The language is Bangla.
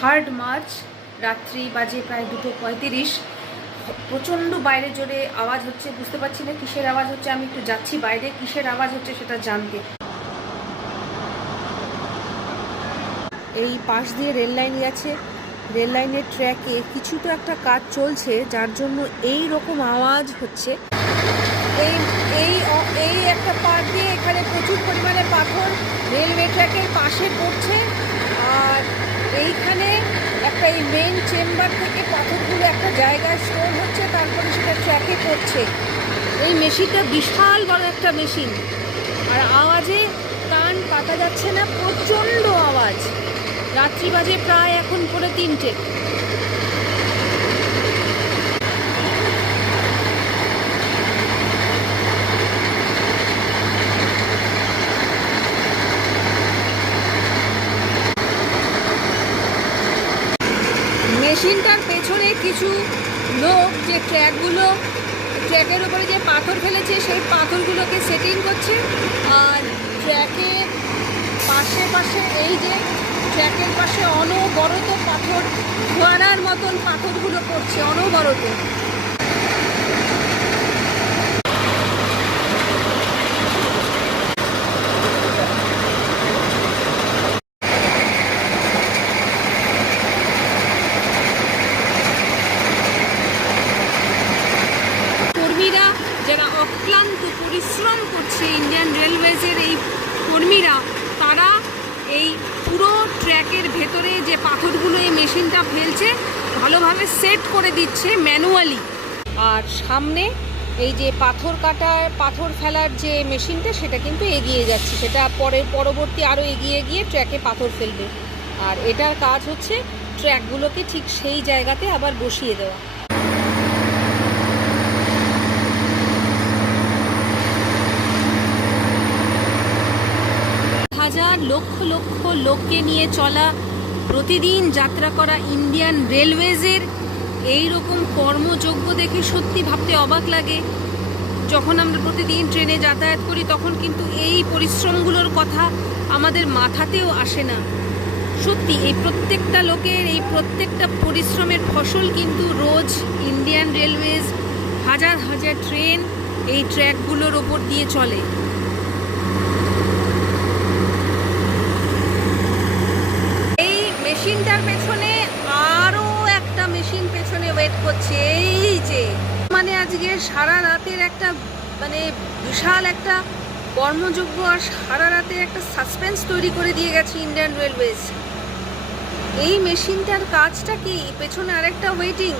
থার্ড মার্চ, রাত্রি বাজে প্রায় দুটো পঁয়ত্রিশ। প্রচণ্ড বাইরে জোরে আওয়াজ হচ্ছে, বুঝতে পারছি না কিসের আওয়াজ হচ্ছে, আমি একটু যাচ্ছি বাইরে, কিসের আওয়াজ হচ্ছে সেটা জানতে। এই পাশ দিয়ে রেল লাইন গেছে রেল লাইনের ট্র্যাকে কিছু তো একটা কাজ চলছে, যার জন্য এই রকম আওয়াজ হচ্ছে। এই এই এই একটা পার্ট দিয়ে এখানে প্রচুর পরিমাণে পাথর রেলওয়ে ট্র্যাকের পাশে পড়ছে। এই মেন চেম্বার থেকে পাথরগুলো একটা জায়গায় স্টোর হচ্ছে, তারপরে সেটা ট্র্যাকে করছে এই মেশিনটা বিশাল বড় একটা মেশিন। আর আওয়াজে কান পাতা যাচ্ছে না, প্রচণ্ড আওয়াজ। রাত্রি বাজে প্রায় এখন পরে তিনটে। মেশিনটার পেছনে কিছু লোক যে ট্র্যাকগুলো, ট্র্যাকের উপরে যে পাথর ফেলেছে, সেই পাথরগুলোকে সেটিং করছে। আর ট্র্যাকের পাশে পাশে এই যে ট্র্যাকের পাশে অনবরত পাথর ফোয়ারার মতন পাথরগুলো পড়ছে, অনবরত কর্মীরা যারা অক্লান্ত পরিশ্রম করছে ইন্ডিয়ান রেলওয়েজের এই কর্মীরা। তারা এই পুরো ট্র্যাকের ভেতরে যে পাথরগুলো, এই মেশিনটা ফেলছে, ভালোভাবে সেট করে দিচ্ছে ম্যানুয়ালি আর সামনে এই যে পাথর কাটার, পাথর ফেলার যে মেশিনটা সেটা কিন্তু এগিয়ে যাচ্ছে। সেটা পরের পরবর্তী আরও এগিয়ে গিয়ে ট্র্যাকে পাথর ফেলবে। আর এটার কাজ হচ্ছে ট্র্যাকগুলোকে ঠিক সেই জায়গাতে আবার বসিয়ে দেওয়া হাজার লক্ষ লক্ষ লোককে নিয়ে চলা, প্রতিদিন যাত্রা করা ইন্ডিয়ান রেলওয়েজের এই রকম কর্মযোগ্য দেখে সত্যি ভাবতে অবাক লাগে। যখন আমরা প্রতিদিন ট্রেনে যাতায়াত করি, তখন কিন্তু এই পরিশ্রমগুলোর কথা আমাদের মাথাতেও আসে না। সত্যি, এই প্রত্যেকটা লোকের, এই প্রত্যেকটা পরিশ্রমের ফসল কিন্তু রোজ ইন্ডিয়ান রেলওয়েজ হাজার হাজার ট্রেন এই ট্র্যাকগুলোর ওপর দিয়ে চলে এই মেশিনটার পেছনে আরও একটা মেশিন পেছনে ওয়েট করছে, এই যে। মানে আজকে সারা রাতের একটা মানে বিশাল একটা কর্মযোগ্য আর সারা রাতের একটা সাসপেন্স তৈরি করে দিয়ে গেছে ইন্ডিয়ান রেলওয়েজ এই মেশিনটার কাজটা কি? পেছনে আরেকটা ওয়েটিং